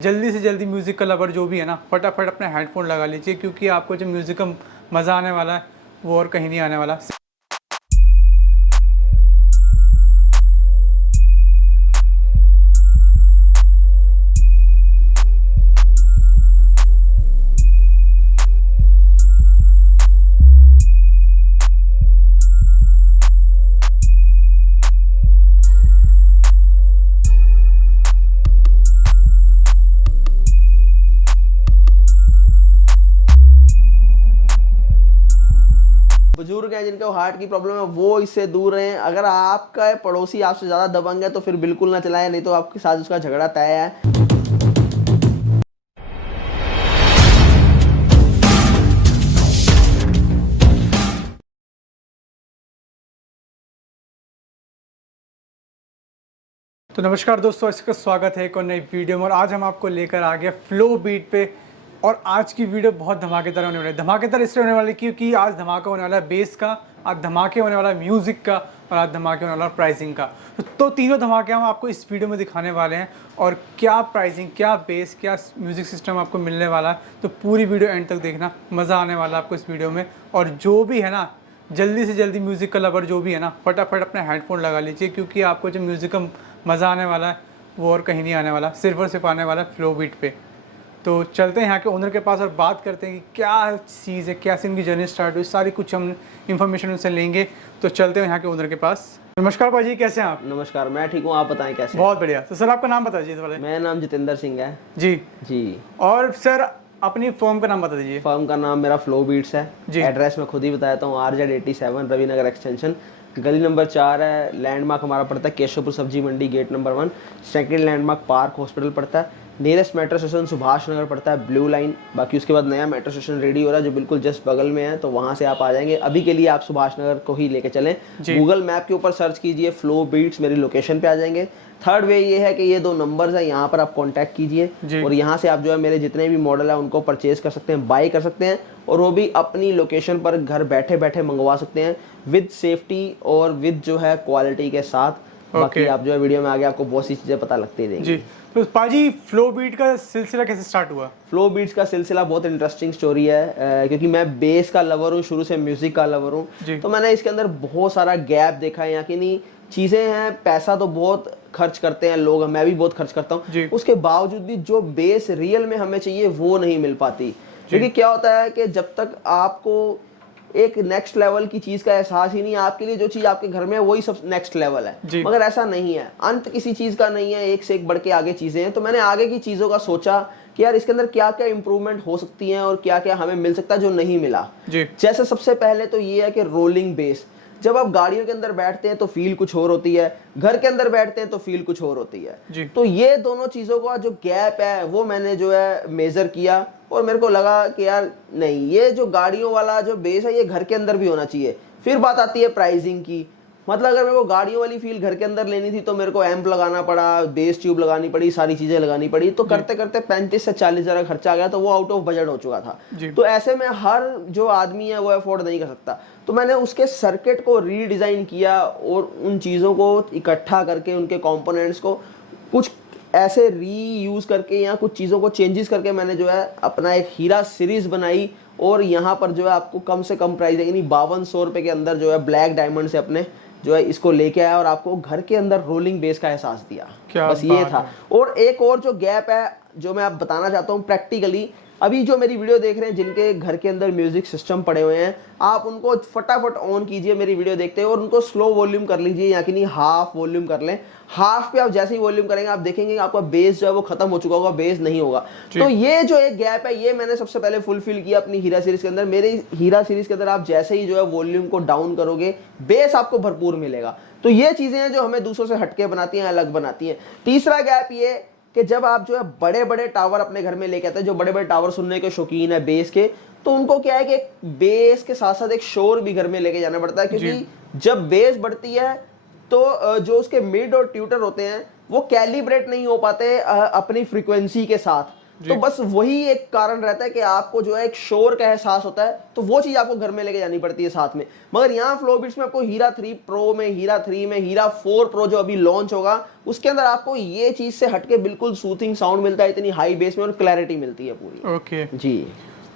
जल्दी से जल्दी म्यूज़िक का लवर जो भी है ना, फटाफट अपना हेडफोन लगा लीजिए, क्योंकि आपको जो म्यूज़िक का मज़ा आने वाला है वो और कहीं नहीं आने वाला। बुजुर्ग हैं जिनको हार्ट की प्रॉब्लम है वो इससे दूर रहें। अगर आपका पड़ोसी आपसे ज़्यादा दबंग है तो फिर बिल्कुल ना चलाएं, नहीं तो आपके साथ उसका झगड़ा तय है। तो नमस्कार दोस्तों, इसका स्वागत है एक और नई वीडियो में। और आज हम आपको लेकर आ गए फ्लो बीट पे। और आज की वीडियो बहुत धमाकेदार होने वाली है। धमाकेदार इसलिए होने वाली क्योंकि आज धमाका होने वाला है बेस का, आज धमाके होने वाला है म्यूज़िक का, और आज धमाके होने वाला है प्राइसिंग का। तो तीनों धमाके हम आपको इस वीडियो में दिखाने वाले हैं। और क्या प्राइसिंग, क्या बेस, क्या म्यूज़िक सिस्टम आपको मिलने वाला है, तो पूरी वीडियो एंड तक देखना, मज़ा आने वाला है आपको इस वीडियो में। और जो भी है ना, जल्दी से जल्दी म्यूज़िक का लवर जो भी है ना, फटाफट अपना हेडफोन लगा लीजिए, क्योंकि आपको जो म्यूज़िक का मज़ा आने वाला है वो और कहीं नहीं आने वाला, सिर्फ और सिर्फ आने वाला है फ्लो बीट पे। तो चलते हैं यहाँ के ओनर के पास और बात करते हैं कि क्या चीज़ है, कैसे इनकी जर्नी स्टार्ट हुई, सारी कुछ हम इन्फॉर्मेशन उनसे लेंगे। तो चलते हैं यहाँ के ओनर के पास। नमस्कार भाजी, कैसे हैं आप? नमस्कार, मैं ठीक हूँ, आप बताएं कैसे? बहुत बढ़िया। तो सर आपका नाम बता दीजिए इस वाले। मेरा नाम जितेंद्र सिंह है। जी जी। और सर अपनी फर्म का नाम बता दीजिए। फर्म का नाम मेरा फ्लो बीट्स है जी। एड्रेस मैं खुद ही बताता हूँ, RZ87 रविनगर एक्सटेंशन, गली नंबर 4 है। लैंडमार्क हमारा पड़ता है Keshavpur Sabzi Mandi, gate number 1। Second landmark park hospital पड़ता है। Nearest metro station Subhash Nagar पड़ता है, ब्लू लाइन। बाकी उसके बाद नया मेट्रो स्टेशन रेडी हो रहा है जो बिल्कुल जस्ट बगल में है, तो वहाँ से आप आ जाएंगे। अभी के लिए आप सुभाष नगर को ही लेके चलें। गूगल मैप के ऊपर सर्च कीजिए फ्लो बीट्स, मेरी लोकेशन पे आ जाएंगे। थर्ड वे ये है कि ये 2 नंबर्स हैं, यहाँ पर आप कांटेक्ट कीजिए और यहाँ से आप जो है मेरे जितने भी मॉडल है उनको परचेज कर सकते हैं, बाई कर सकते हैं, और वो भी अपनी लोकेशन पर घर बैठे बैठे मंगवा सकते हैं, विद सेफ्टी और विद जो है क्वालिटी के साथ। बाकी आप जो है वीडियो में आगे आपको बहुत सी चीज़ें पता लगती रहेंगी। जी। तो पाजी, फ्लो बीट का सिलसिला कैसे स्टार्ट हुआ? फ्लो बीट्स का सिलसिला बहुत इंटरेस्टिंग स्टोरी है, क्योंकि मैं बेस का लवर हूँ, शुरू से म्यूजिक का लवर हूँ। तो मैंने इसके अंदर बहुत सारा गैप देखा है। यहाँ की नहीं चीज़ें हैं, पैसा तो बहुत खर्च करते हैं लोग, मैं भी बहुत खर्च करता हूँ, उसके बावजूद भी जो बेस रियल में हमें चाहिए वो नहीं मिल पाती। क्योंकि क्या होता है कि जब तक आपको एक नेक्स्ट लेवल की चीज का एहसास ही नहीं, आपके लिए जो चीज आपके घर में है वही सब नेक्स्ट लेवल है, मगर ऐसा नहीं है, अंत किसी चीज का नहीं है, एक से एक बढ़ के आगे चीजें हैं। तो मैंने आगे की चीजों का सोचा कि यार इसके अंदर क्या क्या इंप्रूवमेंट हो सकती हैं और क्या क्या हमें मिल सकता है जो नहीं मिला। जैसे सबसे पहले तो ये है कि रोलिंग बेस, जब आप गाड़ियों के अंदर बैठते हैं तो फील कुछ और होती है, घर के अंदर बैठते हैं तो फील कुछ और होती है। तो ये दोनों चीजों का जो गैप है वो मैंने जो है मेजर किया, और मेरे को लगा कि यार नहीं, ये जो गाड़ियों वाला जो बेस है ये घर के अंदर भी होना चाहिए। फिर बात आती है प्राइसिंग की। मतलब अगर मेरे को गाड़ियों वाली फील घर के अंदर लेनी थी तो मेरे को एम्प लगाना पड़ा, बेस ट्यूब लगानी पड़ी, सारी चीजें लगानी पड़ी। तो करते करते 35 से 40 हज़ार खर्चा आ गया, तो वो आउट ऑफ बजट हो चुका था। तो ऐसे में हर जो आदमी है वो अफोर्ड नहीं कर सकता। तो मैंने उसके सर्किट को रीडिजाइन किया और उन चीज़ों को इकट्ठा करके, उनके कंपोनेंट्स को कुछ ऐसे रीयूज करके या कुछ चीज़ों को चेंजेस करके मैंने जो है अपना एक हीरा सीरीज बनाई। और यहाँ पर जो है आपको कम से कम प्राइस यानी 5200 रुपये के अंदर जो है ब्लैक डायमंड से अपने जो है इसको लेके आया और आपको घर के अंदर रोलिंग बेस का एहसास दिया। बस ये था। और एक और जो गैप है जो मैं आप बताना चाहता हूँ प्रैक्टिकली, अभी जो मेरी वीडियो देख रहे हैं जिनके घर के अंदर म्यूजिक सिस्टम पड़े हुए हैं, आप उनको फटाफट ऑन कीजिए मेरी वीडियो देखते हैं और उनको स्लो वॉल्यूम कर लीजिए, या कि नहीं हाफ वॉल्यूम कर लें। हाफ पे आप जैसे ही वॉल्यूम करेंगे आप देखेंगे कि आपका बेस जो है वो खत्म हो चुका होगा, बेस नहीं होगा। तो ये जो एक गैप है ये मैंने सबसे पहले फुलफिल किया अपनी हीरा सीरीज के अंदर। मेरे हीरा सीरीज के अंदर आप जैसे ही जो है वॉल्यूम को डाउन करोगे बेस आपको भरपूर मिलेगा। तो ये चीजें हैं जो हमें दूसरों से हटके बनाती हैं, अलग बनाती हैं। तीसरा गैप ये कि जब आप जो है बड़े बड़े टावर अपने घर में लेके आते हैं, जो बड़े बड़े टावर सुनने के शौकीन है बेस के, तो उनको क्या है कि एक बेस के साथ साथ एक शोर भी घर में लेके जाना पड़ता है। क्योंकि जब बेस बढ़ती है तो जो उसके मिड और ट्यूटर होते हैं वो कैलिब्रेट नहीं हो पाते अपनी फ्रीक्वेंसी के साथ। तो बस वही एक कारण रहता है कि आपको जो है एक शोर का एहसास होता है, तो वो चीज आपको घर में लेके जानी पड़ती है साथ में। मगर यहाँ फ्लो बीट्स में आपको हीरा 3 प्रो में, हीरा 3 में, हीरा 4 प्रो जो अभी लॉन्च होगा, उसके अंदर आपको ये चीज से हटके बिल्कुल सूथिंग साउंड मिलता है, इतनी हाई बेस में, और क्लैरिटी मिलती है पूरी। ओके जी।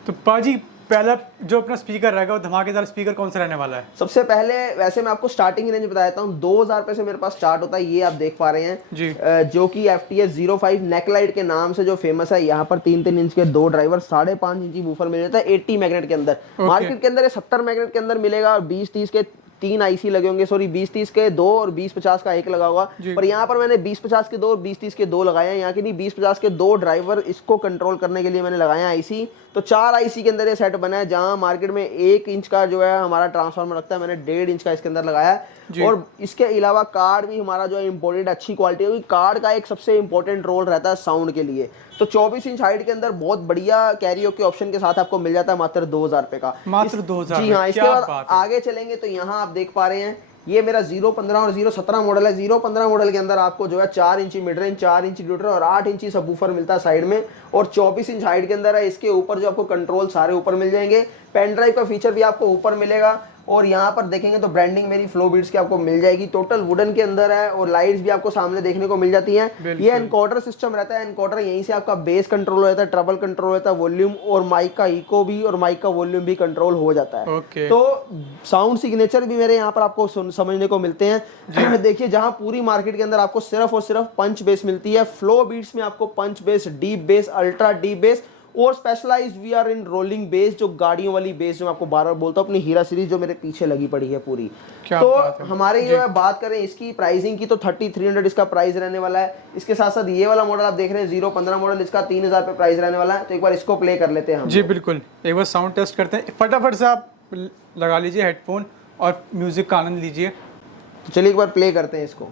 तो पाजी पहला जो अपना स्पीकर रहेगा वो धमाकेदार स्पीकर कौन सा रहने वाला है? सबसे पहले वैसे मैं आपको स्टार्टिंग रेंज बता देता हूँ, 2000 रुपए से मेरे पास स्टार्ट होता है, ये आप देख पा रहे हैं जी। जो कि FTS 05 नेकलाइट के नाम से जो फेमस है। यहाँ पर 3-3 इंच के 2 ड्राइवर, 5.5 इंची वूफर मिल जाता है 80 मैग्नेट के अंदर। मार्केट के अंदर 70 मैग्नेट के अंदर मिलेगा, और 20-30 के 3 IC लगे होंगे, सॉरी 20-30 के 2 और 20-50 का एक लगा होगा। पर यहाँ पर मैंने 20-50 के 2 और 20-30 के 2 लगाए हैं। यहाँ की नहीं, 20-50 के 2 ड्राइवर इसको कंट्रोल करने के लिए मैंने लगाए हैं IC। तो 4 IC के अंदर ये सेट बना है, जहां मार्केट में 1 इंच का जो है हमारा ट्रांसफार्मर लगता है, मैंने 1.5 इंच का इसके अंदर लगाया है। और इसके अलावा कार्ड भी हमारा जो है इंपोर्टेड अच्छी क्वालिटी है, कार्ड का एक सबसे इंपॉर्टेंट रोल रहता है साउंड के लिए। तो 24 इंच हाइट के अंदर बहुत बढ़िया कैरियोके ऑप्शन के साथ आपको मिल जाता है मात्र 2000 रुपए का। मात्र 2000? जी हाँ। इसके बाद आगे चलेंगे तो यहाँ आप देख पा रहे हैं, ये मेरा 015 और 017 मॉडल है। 015 मॉडल के अंदर आपको जो है 4 इंची मिड रेंज, 4 इंची ड्यूटर और 8 इंची सबवूफर मिलता है साइड में, और 24 इंच हाइट के अंदर है। इसके ऊपर जो आपको कंट्रोल सारे ऊपर मिल जाएंगे, पेन ड्राइव का फीचर भी आपको ऊपर मिलेगा, और यहाँ पर देखेंगे तो ब्रांडिंग मेरी फ्लो बीट्स की आपको मिल जाएगी। टोटल वुडन के अंदर है, और लाइट्स भी आपको सामने देखने को मिल जाती हैं। ये एनकोडर सिस्टम रहता है, एनकोडर यहीं से आपका बेस कंट्रोल होता है, ट्रबल कंट्रोल होता है, वॉल्यूम और माइक का इको भी और माइक का वॉल्यूम भी कंट्रोल हो जाता है। तो साउंड सिग्नेचर भी मेरे यहाँ पर आपको समझने को मिलते हैं। देखिए, जहाँ पूरी मार्केट के अंदर आपको सिर्फ और सिर्फ पंच बेस मिलती है, फ्लो बीट्स में आपको punch bass, deep bass, ultra deep bass और specialized we are in rolling bass, जो गाड़ियों वाली बेस जो मैं आपको बार बार बोलता हूँ, अपनी हीरा सीरीज जो मेरे पीछे लगी पड़ी है पूरी। तो हमारे जो है बात करें इसकी प्राइसिंग की, तो 3300 इसका प्राइस रहने वाला है। इसके साथ साथ ये वाला मॉडल आप देख रहे हैं 015 मॉडल, इसका 3000 पे प्राइस रहने वाला है। तो एक बार इसको प्ले कर लेते हैं हम। जी बिल्कुल, एक बार साउंड टेस्ट करते हैं। फटाफट से आप लगा लीजिए हेडफोन और म्यूजिक का आनंद लीजिए। तो चलिए एक बार प्ले करते हैं इसको।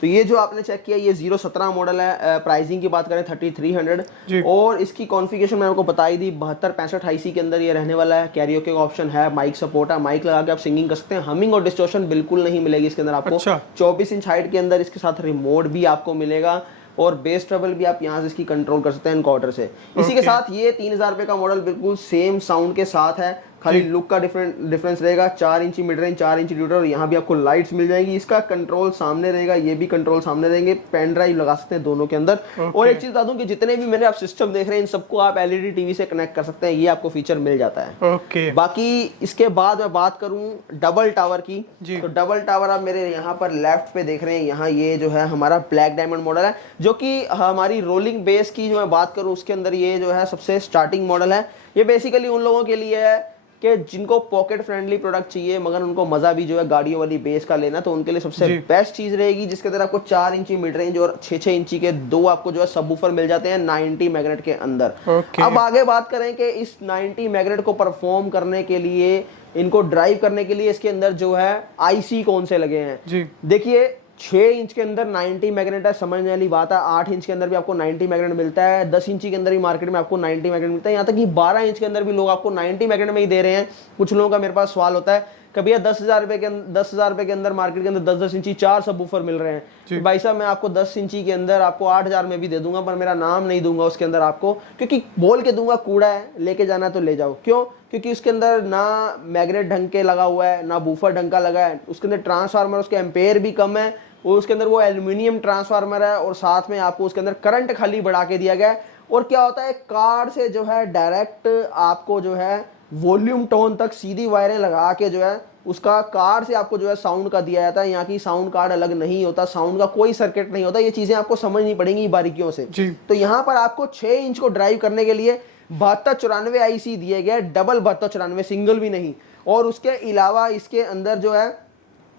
तो ये जो आपने चेक किया, ये 017 मॉडल है। प्राइसिंग की बात करें 3300, और इसकी कॉन्फ़िगरेशन मैंने आपको बता ही दी, 72-65 IC के अंदर ये रहने वाला है। कैरियोके का ऑप्शन है, माइक सपोर्ट है, माइक लगा के आप सिंगिंग कर सकते हैं। हमिंग और डिस्टॉर्शन बिल्कुल नहीं मिलेगी इसके अंदर आपको। 24 इंच हाइट के अंदर इसके साथ रिमोट भी आपको मिलेगा, और बेस ट्रबल भी आप यहाँ से इसकी कंट्रोल कर सकते हैं एनकोडर से। इसी के साथ ये 3000 रुपए का मॉडल बिल्कुल सेम साउंड के साथ है, खाली लुक का डिफरेंस रहेगा। 4 इंची मिड रेंज, 4 इंची ड्यूटर, और यहाँ भी आपको लाइट्स मिल जाएंगी। इसका कंट्रोल सामने रहेगा, ये भी कंट्रोल सामने रहेंगे। पेन ड्राइव लगा सकते हैं दोनों के अंदर। और एक चीज बता दूं कि जितने भी मैंने आप सिस्टम देख रहे हैं, इन सबको आप LED टीवी से कनेक्ट कर सकते हैं, ये आपको फीचर मिल जाता है। बाकी इसके बाद मैं बात करूं डबल टावर की, तो डबल टावर आप मेरे यहाँ पर लेफ्ट पे देख रहे हैं। यहाँ ये जो है हमारा ब्लैक डायमंड मॉडल है, जो कि हमारी रोलिंग बेस की जो मैं बात करूं उसके अंदर ये जो है सबसे स्टार्टिंग मॉडल है। ये बेसिकली उन लोगों के लिए है कि जिनको पॉकेट फ्रेंडली प्रोडक्ट चाहिए, मगर उनको मजा भी जो है गाड़ियों वाली बेस का लेना, तो उनके लिए सबसे बेस्ट चीज रहेगी, जिसके अंदर आपको 4 इंची मिड रेंज और 6-6 इंची के 2 आपको जो है सबवूफर मिल जाते हैं 90 मैग्नेट के अंदर। अब आगे बात करें कि इस 90 मैग्नेट को परफॉर्म करने के लिए, इनको ड्राइव करने के लिए इसके अंदर जो है IC कौन से लगे हैं। देखिए, 6 इंच के अंदर 90 मैग्नेट है, समझने वाली बात है। 8 इंच के अंदर भी आपको 90 मैग्नेट मिलता है, 10 इंची के अंदर भी मार्केट में आपको 90 मैग्नेट मिलता है, यहाँ तक कि 12 इंच के अंदर भी लोग आपको 90 मैग्नेट में ही दे रहे हैं। कुछ लोगों का मेरे पास सवाल होता है कि भैया 10,000 रुपए के अंदर मार्केट के अंदर 10-10 इंची 4 सबवूफर मिल रहे हैं, तो भाई साहब मैं आपको 10 इंची के अंदर आपको 8000 में भी दे दूंगा, पर मेरा नाम नहीं दूंगा उसके अंदर आपको, क्योंकि बोल के दूंगा कूड़ा है, लेके जाना तो ले जाओ। क्यों? क्योंकि उसके अंदर ना मैग्नेट ढंग के लगा हुआ है, ना बूफर ढंग का लगा है, उसके अंदर ट्रांसफार्मर, उसके एम्पेयर भी कम है, और उसके अंदर वो एल्यूमिनियम ट्रांसफार्मर है, और साथ में आपको उसके अंदर करंट खाली बढ़ा के दिया गया है। और क्या होता है, कार से जो है डायरेक्ट आपको जो है वॉल्यूम टोन तक सीधी वायरें लगा के जो है उसका कार से आपको जो है साउंड का दिया जाता है। यहाँ की साउंड कार्ड अलग नहीं होता, साउंड का कोई सर्किट नहीं होता। ये चीजें आपको समझनी पड़ेंगी बारीकियों से। तो यहाँ पर आपको 6 इंच को ड्राइव करने के लिए 7294 IC दिए गए, डबल 7294, सिंगल भी नहीं। और उसके अलावा इसके अंदर जो है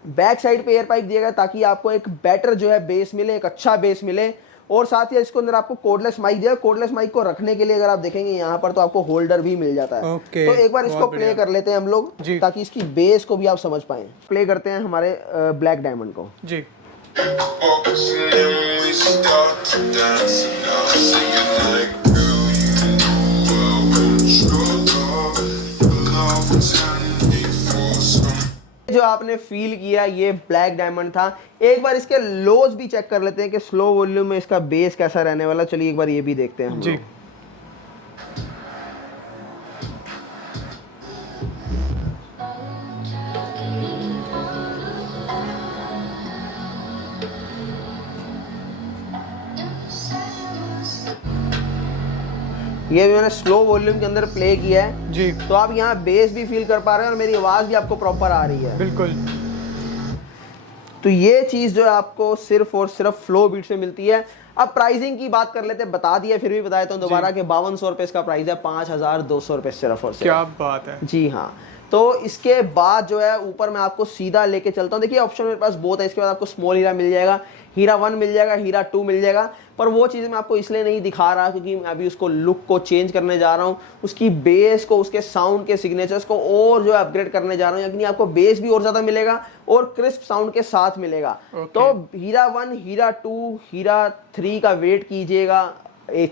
बैक साइड पे एयर पाइप दिया गया, ताकि आपको एक बेटर जो है बेस मिले, एक अच्छा बेस मिले। और साथ ही इसके अंदर आपको कोडलेस माइक दिया है। कोडलेस माइक को रखने के लिए अगर आप देखेंगे यहाँ पर, तो आपको होल्डर भी मिल जाता है। तो एक बार इसको प्ले कर लेते हैं हम लोग, ताकि इसकी बेस को भी आप समझ पाए। प्ले करते हैं हमारे ब्लैक डायमंड को। जी जो आपने फील किया ये ब्लैक डायमंड था। एक बार इसके लोज भी चेक कर लेते हैं कि स्लो वॉल्यूम में इसका बेस कैसा रहने वाला। चलिए एक बार ये भी देखते हैं हम जी। लोग। ये भी मैंने स्लो वॉल्यूम के अंदर प्ले किया है जी। तो आप यहाँ बेस भी फील कर पा रहे हैं और मेरी आवाज भी आपको प्रॉपर आ रही है। बिल्कुल। तो ये चीज जो है आपको सिर्फ और सिर्फ फ्लो बीट से मिलती है। अब प्राइसिंग की बात कर लेते हैं, बता दिया फिर भी बता देता हूँ दोबारा कि 5200 रुपए इसका प्राइस है, 5200 रुपए सिर्फ और सिर्फ। क्या बात है। जी हाँ। तो इसके बाद जो है ऊपर मैं आपको सीधा लेके चलता हूँ। देखिए ऑप्शन मेरे पास बहुत है। इसके बाद आपको स्मॉल हीरा मिल जाएगा, हीरा 1 मिल जाएगा, हीरा 2 मिल जाएगा। पर वो चीज़ें मैं आपको इसलिए नहीं दिखा रहा क्योंकि मैं अभी उसको लुक को चेंज करने जा रहा हूँ, उसकी बेस को, उसके साउंड के सिग्नेचर्स को और जो है अपग्रेड करने जा रहा हूँ। यानी आपको बेस भी और ज़्यादा मिलेगा और क्रिस्प साउंड के साथ मिलेगा। तो हीरा 1, हीरा 2, हीरा 3 का वेट कीजिएगा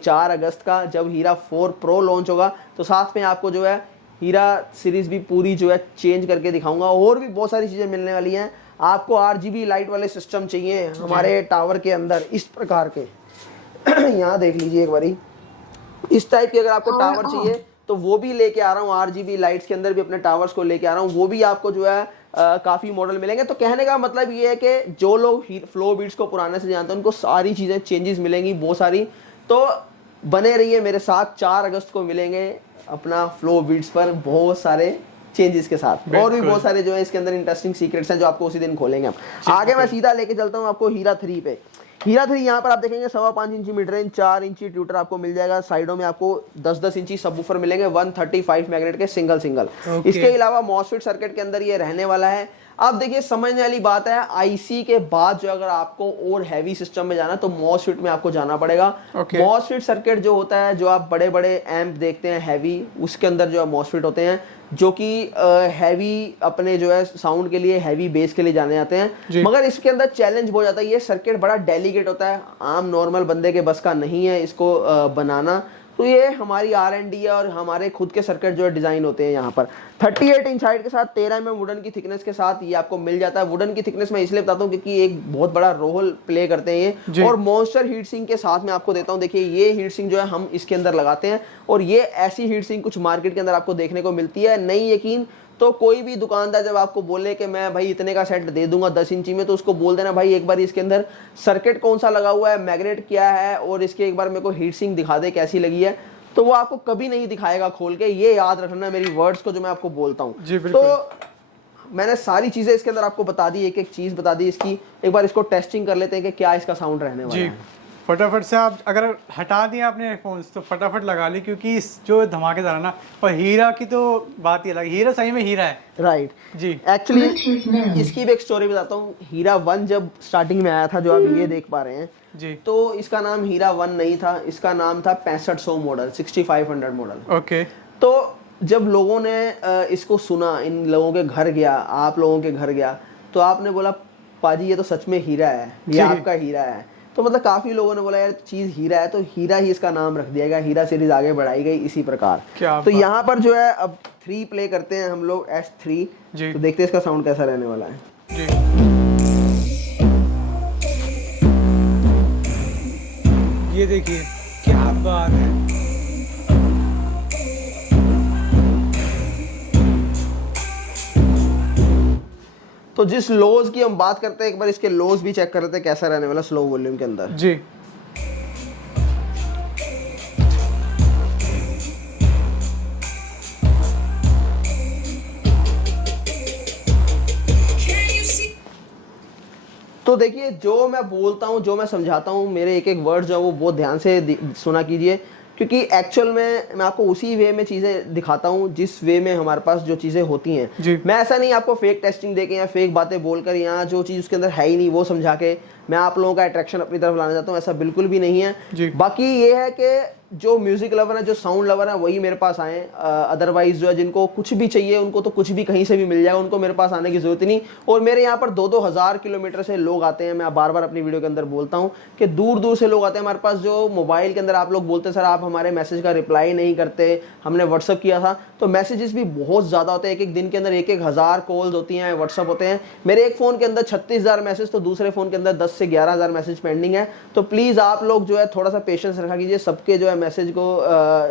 4 अगस्त का, जब हीरा 4 प्रो लॉन्च होगा। तो साथ में आपको जो है हीरा सीरीज भी पूरी जो है चेंज करके दिखाऊंगा। और भी बहुत सारी चीज़ें मिलने वाली हैं। आपको RGB लाइट वाले सिस्टम चाहिए हमारे टावर के अंदर इस प्रकार के यहाँ देख लीजिए एक बारी, इस टाइप के अगर आपको टावर चाहिए तो वो भी लेके आ रहा हूँ। RGB लाइट्स के अंदर भी अपने टावर्स को लेके आ रहा हूँ, वो भी आपको जो है काफ़ी मॉडल मिलेंगे। तो कहने का मतलब ये है कि जो लोग फ्लो बीट्स को पुराने से जानते हैं उनको सारी चीज़ें चेंजेस मिलेंगी बहुत सारी। तो बने रहिए मेरे साथ, 4 अगस्त को मिलेंगे अपना फ्लो बीट्स पर बहुत सारे चेंजेस के साथ। और भी बहुत सारे जो है इसके अंदर इंटरेस्टिंग सीक्रेट्स हैं जो आपको उसी दिन खोलेंगे हम। आगे मैं सीधा लेके चलता हूँ आपको हीरा 3 पे। हीरा 3 यहाँ पर आप देखेंगे 5.25 इंची मिड रेंज, 4 इंची ट्यूटर आपको मिल जाएगा। साइडों में आपको 10-10 इंची सबवूफर मिलेंगे, 135 मैग्नेट के सिंगल। इसके अलावा मॉसफेट सर्किट के अंदर ये रहने वाला है। अब देखिए समझने वाली बात है, आईसी के बाद जो अगर आपको और हैवी सिस्टम में जाना है तो मॉसफेट में आपको जाना पड़ेगा। मॉसफेट सर्किट जो होता है, जो आप बड़े बड़े एम्प देखते हैं हैवी, उसके अंदर जो है मॉसफेट होते हैं जो कि हैवी अपने जो है साउंड के लिए, हैवी बेस के लिए जाने जाते हैं। मगर इसके अंदर चैलेंज बहुत जाता है, ये सर्किट बड़ा डेलिकेट होता है, आम नॉर्मल बंदे के बस का नहीं है इसको बनाना। तो ये हमारी R&D है और हमारे खुद के सर्किट जो है डिजाइन होते हैं यहाँ पर। 38 इंच हाइट के साथ 13 mm वुडन की थिकनेस के साथ ये आपको मिल जाता है। वुडन की थिकनेस मैं इसलिए बताता हूँ क्योंकि एक बहुत बड़ा रोल प्ले करते हैं ये। और मॉन्स्टर हीट सिंक के साथ मैं आपको देता हूँ। देखिए ये हीट सिंक जो है हम इसके अंदर लगाते हैं और ये ऐसी हीट सिंक कुछ मार्केट के अंदर आपको देखने को मिलती है नहीं। यकीन तो कोई भी दुकानदार जब आपको बोले कि मैं भाई इतने का सेट दे दूंगा 10 इंची में, तो उसको बोल देना भाई एक बार इसके अंदर सर्किट कौन सा लगा हुआ है, मैग्नेट क्या है और इसके एक बार मेरे को हीट सिंक दिखा दे कैसी लगी है। तो वो आपको कभी नहीं दिखाएगा खोल के। ये याद रखना मेरी वर्ड्स को जो मैं आपको बोलता हूँ। तो मैंने सारी चीजें इसके अंदर आपको बता दी, एक एक चीज बता दी इसकी। एक बार इसको टेस्टिंग कर लेते हैं कि क्या इसका साउंड रहने वाला है। फटाफट से आप अगर हटा दिए आपने हेडफोन्स तो फटाफट लगा ली, क्योंकि इस जो धमाकेदार है ना, और हीरा की तो बात ही अलग। हीरा सही में हीरा है। राइट जी। एक्चुअली इसकी भी एक स्टोरी बताता हूँ। हीरा 1 जब स्टार्टिंग में आया था, जो आप ये देख पा रहे हैं जी, तो इसका नाम हीरा 1 नहीं था, इसका नाम था 6500 मॉडल, 6500 मॉडल। ओके। तो जब लोगों ने इसको सुना, इन लोगों के घर गया, आप लोगों के घर गया, तो आपने बोला पाजी ये तो सच में हीरा है, ये आपका हीरा है। तो मतलब काफी लोगों ने बोला यार चीज हीरा है, तो हीरा ही इसका नाम रख दिया गया, हीरा सीरीज आगे बढ़ाई गई इसी प्रकार। तो यहाँ पर जो है अब 3 प्ले करते हैं हम लोग, S3। तो देखते हैं इसका साउंड कैसा रहने वाला है जी। ये देखिए क्या बात है। तो जिस लोज की हम बात करते हैं, एक बार इसके लोज भी चेक कर लेते हैं कैसा रहने वाला स्लो वॉल्यूम के अंदर। जी। तो देखिए जो मैं बोलता हूँ, जो मैं समझाता हूँ, मेरे एक एक वर्ड जो है वो बहुत ध्यान से सुना कीजिए, क्योंकि एक्चुअल में मैं आपको उसी वे में चीज़ें दिखाता हूँ जिस वे में हमारे पास जो चीज़ें होती हैं। मैं ऐसा नहीं आपको फेक टेस्टिंग देके या फेक बातें बोलकर यहाँ जो चीज़ उसके अंदर है ही नहीं वो समझा के मैं आप लोगों का अट्रैक्शन अपनी तरफ लाना चाहता हूँ, ऐसा बिल्कुल भी नहीं है। बाकी ये है कि जो म्यूजिक लवर है, जो साउंड लवर है, वही मेरे पास आए। अदरवाइज जो है जिनको कुछ भी चाहिए उनको तो कुछ भी कहीं से भी मिल जाएगा, उनको मेरे पास आने की जरूरत नहीं। और मेरे यहाँ पर 2-2 हज़ार किलोमीटर से लोग आते हैं। मैं बार बार अपनी वीडियो के अंदर बोलता हूँ कि दूर दूर से लोग आते हैं हमारे पास। जो मोबाइल के अंदर आप लोग बोलते हैं सर आप हमारे मैसेज का रिप्लाई नहीं करते, हमने व्हाट्सअप किया था, तो मैसेजेस भी बहुत ज़्यादा होते हैं। एक एक दिन के अंदर 1-1 हज़ार कॉल्स होती हैं, व्हाट्सअप होते हैं। मेरे एक फ़ोन के अंदर 36,000 मैसेज, तो दूसरे फ़ोन के अंदर 10 से 11,000 मैसेज पेंडिंग है। तो प्लीज़ आप लोग जो है थोड़ा सा पेशेंस रखा कीजिए। सबके जो है मैसेज को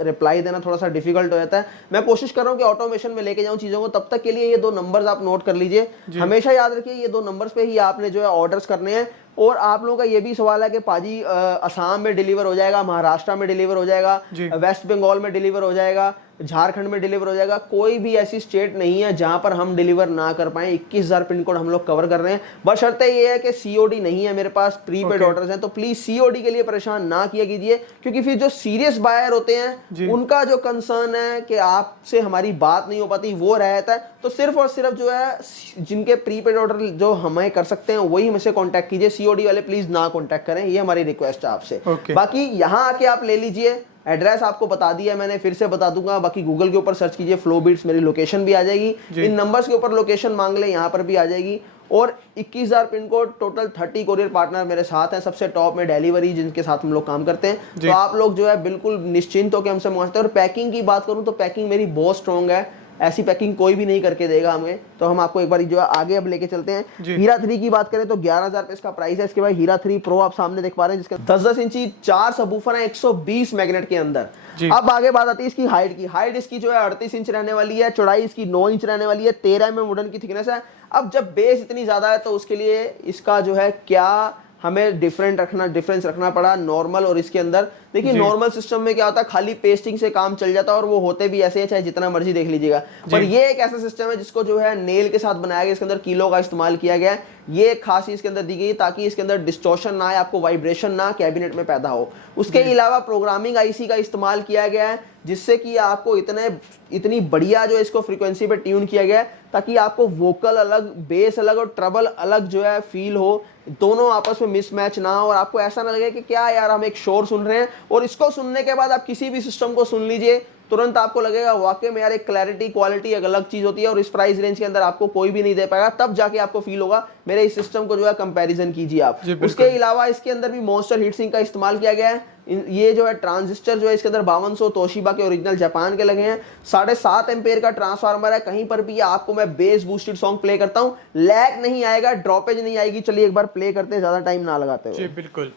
रिप्लाई देना थोड़ा सा डिफिकल्ट हो जाता है। मैं कोशिश कर रहा हूँ कि ऑटोमेशन में लेके जाऊँ चीज़ों को। तब तक के लिए ये 2 नंबर्स आप नोट कर लीजिए, हमेशा याद रखिए ये 2 नंबर्स पे ही आपने जो है ऑर्डर्स करने हैं। और आप लोगों का ये भी सवाल है कि पाजी असम में डिलीवर हो जाएगा, महाराष्ट्र में डिलीवर हो जाएगा, वेस्ट बंगाल में डिलीवर हो जाएगा, झारखंड में डिलीवर हो जाएगा। कोई भी ऐसी स्टेट नहीं है जहां पर हम डिलीवर ना कर पाए। 21,000 पिन कोड हम लोग कवर कर रहे हैं। बशर्ते ये है कि सीओडी नहीं है मेरे पास, प्रीपेड ऑर्डर्स हैं। तो प्लीज सीओडी के लिए परेशान ना किया कीजिए, क्योंकि फिर जो सीरियस बायर होते हैं उनका जो कंसर्न है कि आपसे हमारी बात नहीं हो पाती, वो रहता है। तो सिर्फ और सिर्फ जो है जिनके प्रीपेड ऑर्डर जो हमें कर सकते हैं वही हमसे कॉन्टैक्ट कीजिए। सीओडी वाले प्लीज ना कॉन्टैक्ट करें, ये हमारी रिक्वेस्ट है आपसे। बाकी यहाँ आके आप ले लीजिए, एड्रेस आपको बता दिया है मैंने, फिर से बता दूंगा। बाकी गूगल के ऊपर सर्च कीजिए फ्लो बीट्स, मेरी लोकेशन भी आ जाएगी। इन नंबर्स के ऊपर लोकेशन मांग ले, यहाँ पर भी आ जाएगी। और 21,000 pin code, total 30 courier partner मेरे साथ हैं। सबसे टॉप में डिलीवरी जिनके साथ हम लोग काम करते हैं। तो आप लोग जो है बिल्कुल निश्चिंत होकर हमसे मंगवाते हैं। और पैकिंग की बात करूँ तो पैकिंग मेरी बहुत स्ट्रॉन्ग है, ऐसी पैकिंग कोई भी नहीं करके देगा हमें। तो हम आपको एक बार जो है आगे अब लेके चलते हैं। हीरा 3 की बात करें तो 11,000 रुपए इसका प्राइस है। इसके बाद हीरा 3 प्रो आप सामने देख पा रहे हैं, जिसका 10-10 इंची 4 सबवूफर है 120 मैग्नेट के अंदर। अब आगे बात आती है इसकी हाइट की। हाइट इसकी जो है 38 इंच रहने वाली है, चौड़ाई इसकी 9 इंच रहने वाली है, 13 mm वुडन की थिकनेस है। अब जब बेस इतनी ज्यादा है तो उसके लिए इसका जो है क्या हमें डिफरेंस रखना पड़ा नॉर्मल और इसके अंदर। देखिए नॉर्मल सिस्टम में क्या होता है, खाली पेस्टिंग से काम चल जाता है और वो होते भी ऐसे हैं, चाहे जितना मर्जी देख लीजिएगा। पर ये एक ऐसा सिस्टम है जिसको जो है नेल के साथ बनाया गया, इसके अंदर कीलो का इस्तेमाल किया गया है। ये एक खास चीज इसके अंदर दी गई ताकि इसके अंदर डिस्टॉर्शन ना आए, आपको वाइब्रेशन ना कैबिनेट में पैदा हो। उसके अलावा प्रोग्रामिंग आईसी का इस्तेमाल किया गया है, जिससे कि आपको इतनी बढ़िया जो इसको फ्रीक्वेंसी पे ट्यून किया गया है ताकि आपको वोकल अलग, बेस अलग और ट्रबल अलग जो है फील हो, दोनों आपस में मिसमैच ना हो और आपको ऐसा ना लगे कि क्या यार हम एक शोर सुन रहे हैं। और इसको सुनने के बाद आप किसी भी सिस्टम को सुन लीजिए, तुरंत आपको लगेगा वाकई में यार एक क्लैरिटी, क्वालिटी एक अलग चीज होती है और इस प्राइस रेंज के अंदर आपको कोई भी नहीं दे पाएगा। तब जाके आपको फील होगा। मेरे इस सिस्टम को जो है कंपैरिजन कीजिए आप। उसके अलावा इसके अंदर भी मॉन्स्टर हीट सिंक का इस्तेमाल किया गया है। ये जो है ट्रांजिस्टर जो है इसके अंदर 5200 तोशिबा के ओरिजिनल जापान के लगे हैं। 7.5 एम्पेयर का ट्रांसफार्मर है। कहीं पर भी आपको मैं बेस बूस्टेड सॉन्ग प्ले करता हूँ, लैग नहीं आएगा, ड्रॉपेज नहीं आएगी। चलिए एक बार प्ले करते हैं, ज्यादा टाइम ना लगाते हुए। जी बिल्कुल।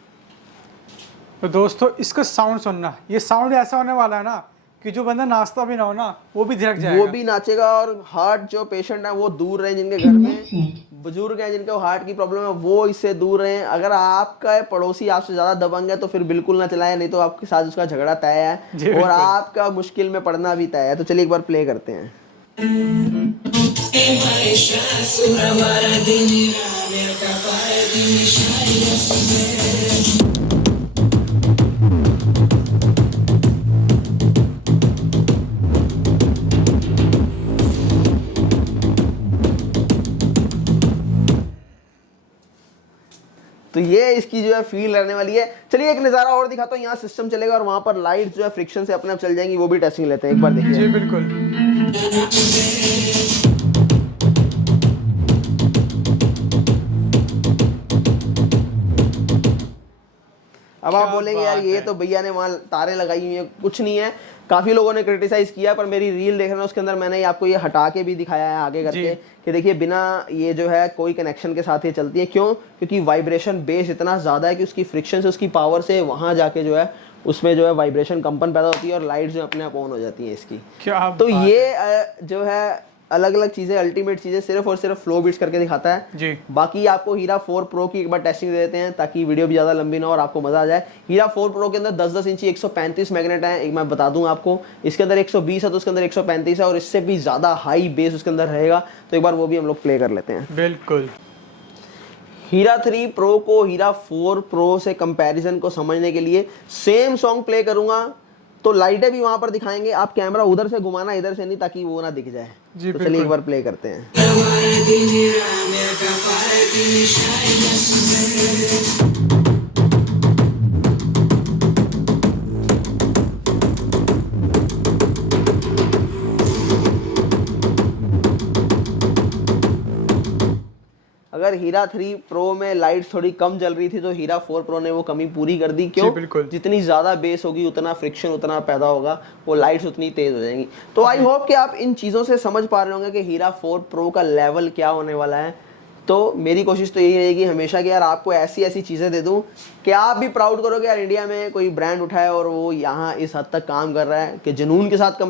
तो दोस्तों इसका साउंड सुनना, ये साउंड ऐसा होने वाला है ना कि जो बंदा नाचता भी ना हो ना वो भी थिरक जाएगा, वो भी नाचेगा। और हार्ट जो पेशेंट है वो दूर रहे, जिनके घर में बुजुर्ग हैं जिनके हार्ट की प्रॉब्लम है वो इससे दूर रहे। अगर आपका पड़ोसी आपसे ज्यादा दबंग है तो फिर बिल्कुल ना चलाए, नहीं तो आपके साथ उसका झगड़ा तय है और आपका मुश्किल में पड़ना भी तय है। तो चलिए एक बार प्ले करते हैं। तो ये इसकी जो है फील रहने वाली है। चलिए एक नज़ारा और दिखाता हूँ। यहाँ सिस्टम चलेगा और वहां पर लाइट जो है फ्रिक्शन से अपने आप चल जाएंगी, वो भी टेस्टिंग लेते हैं, एक बार देखिए। जी बिल्कुल। अब आप बोलेंगे यार ये तो भैया ने वहां तारे लगाई हुई है, कुछ नहीं है। काफी लोगों ने क्रिटिसाइज किया, पर मेरी रील देख रहे हैं उसके अंदर मैंने आपको ये हटा के भी दिखाया है आगे करके कि देखिए बिना ये जो है कोई कनेक्शन के साथ ये चलती है। क्यों? क्योंकि वाइब्रेशन बेस इतना ज्यादा है कि उसकी फ्रिक्शन से, उसकी पावर से वहां जाके जो है उसमें जो है वाइब्रेशन कंपन पैदा होती है और लाइट जो अपने आप ऑन हो जाती है इसकी। क्या तो ये जो है अलग अलग चीजें, अल्टीमेट चीजें सिर्फ और सिर्फ फ्लो बीट्स करके दिखाता है जी। बाकी आपको हीरा 4 प्रो की एक बार टेस्टिंग दे देते हैं ताकि वीडियो भी ज्यादा लंबी ना हो और आपको मजा आ जाए। हीरा 4 प्रो के अंदर 10-10 इंची 135 मैग्नेट है। एक मैं बता दूं आपको, इसके अंदर 120 है तो उसके अंदर 135 है और इससे भी ज्यादा हाई बेस उसके अंदर रहेगा। तो एक बार वो भी हम लोग प्ले कर लेते हैं। बिल्कुल। हीरा 3 प्रो को हीरा 4 प्रो से कंपैरिजन को समझने के लिए सेम सॉन्ग प्ले करूंगा तो लाइटें भी वहां पर दिखाएंगे। आप कैमरा उधर से घुमाना, इधर से नहीं, ताकि वो ना दिख जाए। तो चलिए एक बार प्ले करते हैं। अगर हीरा 3 प्रो में लाइट्स थोड़ी कम जल रही थी तो हीरा 4 प्रो ने वो कमी पूरी कर दी। क्यों? बिल्कुल। जितनी ज्यादा बेस होगी उतना फ्रिक्शन उतना पैदा होगा, वो लाइट्स उतनी तेज हो जाएंगी। तो आई होप कि आप इन चीजों से समझ पा रहे होंगे कि हीरा 4 प्रो का लेवल क्या होने वाला है। तो मेरी कोशिश तो यही रहेगी हमेशा कि यार आपको ऐसी ऐसी चीज़ें दे दूं कि आप भी प्राउड करो कि यार इंडिया में कोई ब्रांड उठाए और वो यहाँ इस हद तक काम कर रहा है कि जुनून के साथ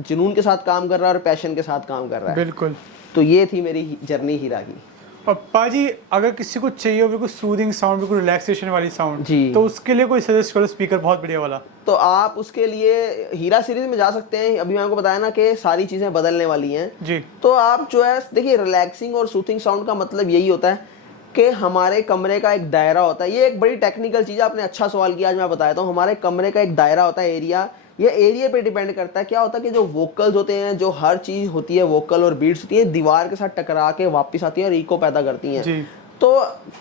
जुनून के साथ काम कर रहा है और पैशन के साथ काम कर रहा है। बिल्कुल। तो ये थी मेरी जर्नी हीरा की। और पाजी अगर किसी को चाहिए हो बिल्कुल सूदिंग साउंड, बिल्कुल रिलैक्सेशन वाली साउंड जी, तो उसके लिए कोई सजेस्ट करो स्पीकर बहुत बढ़िया वाला। तो आप उसके लिए हीरा सीरीज में जा सकते हैं। अभी मैंने आपको बताया ना कि सारी चीज़ें बदलने वाली हैं जी। तो आप जो है देखिए, रिलैक्सिंग और सूथिंग साउंड का मतलब यही होता है कि हमारे कमरे का एक दायरा होता है। ये एक बड़ी टेक्निकल चीज़ है, आपने अच्छा सवाल किया, आज मैं बताता हूँ। हमारे कमरे का एक दायरा होता है, एरिया। ये एरिया पे डिपेंड करता है। क्या होता है कि जो वोकल्स होते हैं, जो हर चीज़ होती है, वोकल और बीट्स होती है, दीवार के साथ टकरा के वापस आती है और इको पैदा करती हैं। जी। तो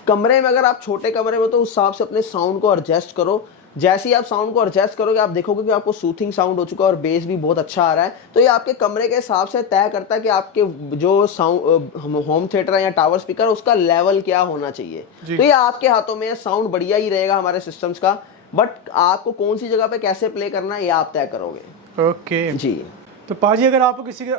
कमरे में अगर आप छोटे कमरे में तो उस हिसाब से अपने साउंड को एडजस्ट करो। जैसे ही आप साउंड को एडजस्ट करोगे आप देखोगे कि आपको सूथिंग साउंड हो चुका है और बेस भी बहुत अच्छा आ रहा है। तो ये आपके कमरे के हिसाब से तय करता है कि आपके जो साउंड होम थिएटर है या टावर स्पीकर है उसका लेवल क्या होना चाहिए। तो ये आपके हाथों में है। साउंड बढ़िया ही रहेगा हमारे सिस्टम्स का, बट आपको कौन सी जगह पे कैसे प्ले करना है ये आप तय करोगे। ओके जी। तो पाजी अगर आपको किसी के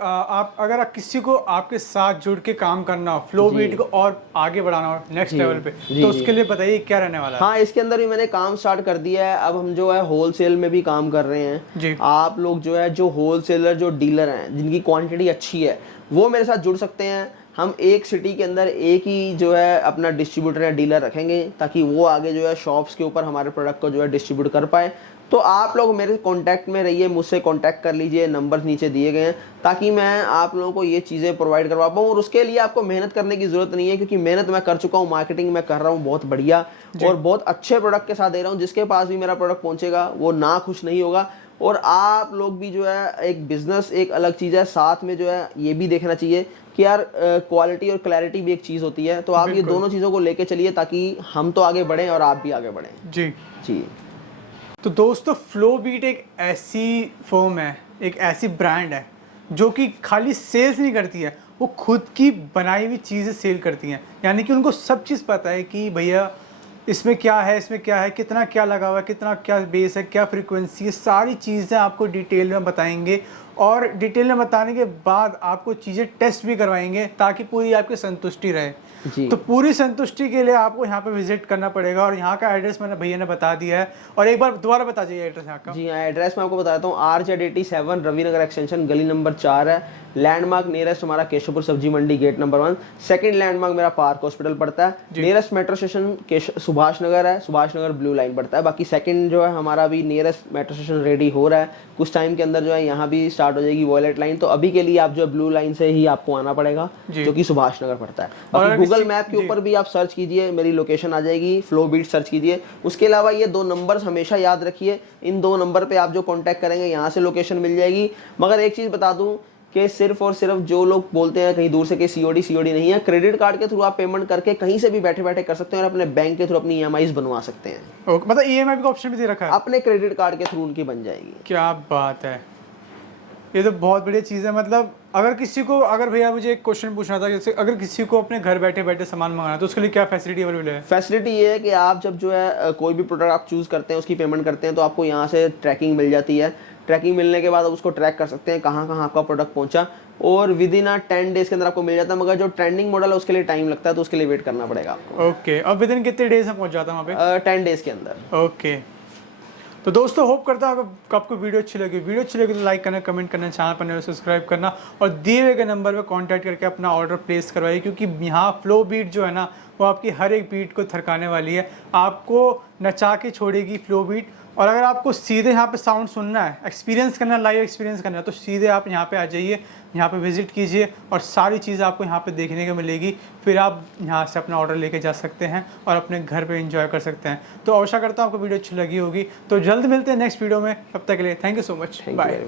अगर किसी को आपके साथ जुड़ के काम करना हो, फ्लो बीट को और आगे बढ़ाना हो नेक्स्ट लेवल पे, तो उसके लिए बताइए क्या रहने वाला है। हाँ, इसके अंदर भी मैंने काम स्टार्ट कर दिया है। अब हम जो है होलसेल में भी काम कर रहे हैं जी। आप लोग जो है जो होलसेलर जो डीलर हैं जिनकी क्वांटिटी अच्छी है वो मेरे साथ जुड़ सकते हैं। हम एक सिटी के अंदर एक ही जो है अपना डिस्ट्रीब्यूटर या डीलर रखेंगे ताकि वो आगे जो है शॉप्स के ऊपर हमारे प्रोडक्ट को जो है डिस्ट्रीब्यूट कर पाए। तो आप लोग मेरे कांटेक्ट में रहिए, मुझसे कांटेक्ट कर लीजिए, नंबर नीचे दिए गए हैं ताकि मैं आप लोगों को ये चीज़ें प्रोवाइड करवा पाऊँ। और उसके लिए आपको मेहनत करने की ज़रूरत नहीं है क्योंकि मेहनत मैं कर चुका हूँ, मार्केटिंग मैं कर रहा हूँ बहुत बढ़िया और बहुत अच्छे प्रोडक्ट के साथ दे रहा हूँ। जिसके पास भी मेरा प्रोडक्ट पहुँचेगा वो ना खुश नहीं होगा। और आप लोग भी जो है, एक बिजनेस एक अलग चीज़ है, साथ में जो है ये भी देखना चाहिए कि यार क्वालिटी और क्लैरिटी भी एक चीज़ होती है। तो आप ये दोनों चीज़ों को लेके चलिए ताकि हम तो आगे बढ़ें और आप भी आगे बढ़ें। जी जी। तो दोस्तों फ्लो बीट एक ऐसी फर्म है, एक ऐसी ब्रांड है जो कि खाली सेल्स नहीं करती है, वो खुद की बनाई हुई चीज़ें सेल करती हैं। यानी कि उनको सब चीज़ पता है कि भैया इसमें क्या है, इसमें क्या है, कितना क्या लगा हुआ है, कितना क्या बेस है, क्या फ्रीक्वेंसी है, सारी चीज़ें आपको डिटेल में बताएंगे। और डिटेल में बताने के बाद आपको चीज़ें टेस्ट भी करवाएंगे ताकि पूरी आपकी संतुष्टि रहे। तो पूरी संतुष्टि के लिए आपको यहाँ पे विजिट करना पड़ेगा और यहाँ का एड्रेस मैंने भैया ने बता दिया है। और एक बार दोबारा बता दीजिए एड्रेस यहाँ का। जी हाँ, एड्रेस मैं आपको बताता हूँ। RZ87 रविनगर एक्सटेंशन गली नंबर 4 है। लैंडमार्क नियरेस्ट हमारा Keshavpur Sabzi Mandi gate number 1। Second landmark मेरा पार्क हॉस्पिटल पड़ता है। नियरेस्ट मेट्रो स्टेशन सुभाष नगर है, सुभाष नगर ब्लू लाइन पड़ता है। बाकी सेकंड जो है हमारा भी नियरेस्ट मेट्रो स्टेशन रेडी हो रहा है, कुछ टाइम के अंदर जो है यहाँ भी स्टार्ट हो जाएगी वॉयलेट लाइन। तो अभी के लिए आप जो ब्लू लाइन से ही आपको आना पड़ेगा जो कि सुभाष नगर पड़ता है। बाकी गूगल मैप के ऊपर भी आप सर्च कीजिए, मेरी लोकेशन आ जाएगी, फ्लो बीट सर्च कीजिए। उसके अलावा ये 2 नंबर्स हमेशा याद रखिए, इन 2 नंबर पे आप जो कांटेक्ट करेंगे यहाँ से लोकेशन मिल जाएगी। मगर एक चीज़ बता दूं कि सिर्फ और सिर्फ जो लोग बोलते हैं कहीं दूर से कि सीओडी नहीं है, क्रेडिट कार्ड के थ्रू आप पेमेंट करके कहीं से भी बैठे बैठे कर सकते हैं और अपने बैंक के थ्रू अपनी EMIs बनवा सकते हैं। ओके, मतलब EMI का ऑप्शन भी दे रखा है, अपने क्रेडिट कार्ड के थ्रू उनकी बन जाएगी। क्या बात है, ये तो बहुत बढ़िया चीज़ है। मतलब अगर किसी को, अगर भैया मुझे एक क्वेश्चन पूछना था, जैसे अगर किसी को अपने घर बैठे बैठे सामान मंगाना है तो उसके लिए क्या फैसिलिटी अवेलेबल है? फैसिलिटी ये है कि आप जब जो है कोई भी प्रोडक्ट आप चूज़ करते हैं, उसकी पेमेंट करते हैं, तो आपको यहाँ से ट्रैकिंग मिल जाती है। ट्रैकिंग मिलने के बाद आप उसको ट्रैक कर सकते हैं कहाँ कहाँ आपका प्रोडक्ट पहुँचा, और विद इन 10 डेज के अंदर आपको मिल जाता है। मगर जो ट्रेंडिंग मॉडल है उसके लिए टाइम लगता है, तो उसके लिए वेट करना पड़ेगा आपको। ओके, अब विद इन कितने डेज में पहुँच जाता है वहाँ पे? 10 डेज के अंदर। ओके, तो दोस्तों होप करता हूँ आपको वीडियो अच्छी लगी तो लाइक करना, कमेंट करना, चैनल पर नए सब्सक्राइब करना और दिए गए नंबर पर कांटेक्ट करके अपना ऑर्डर प्लेस करवाइए। क्योंकि यहाँ फ्लो बीट जो है ना वो आपकी हर एक बीट को थरकाने वाली है, आपको नचा के छोड़ेगी फ्लो बीट। और अगर आपको सीधे यहाँ पे साउंड सुनना है, एक्सपीरियंस करना है, लाइव एक्सपीरियंस करना है, तो सीधे आप यहाँ पे आ जाइए, यहाँ पे विजिट कीजिए और सारी चीज़ आपको यहाँ पे देखने को मिलेगी। फिर आप यहाँ से अपना ऑर्डर लेके जा सकते हैं और अपने घर पे एंजॉय कर सकते हैं। तो आशा करता हूँ आपको वीडियो अच्छी लगी होगी। तो जल्द मिलते हैं नेक्स्ट वीडियो में, तब तक के लिए thank you so much, bye.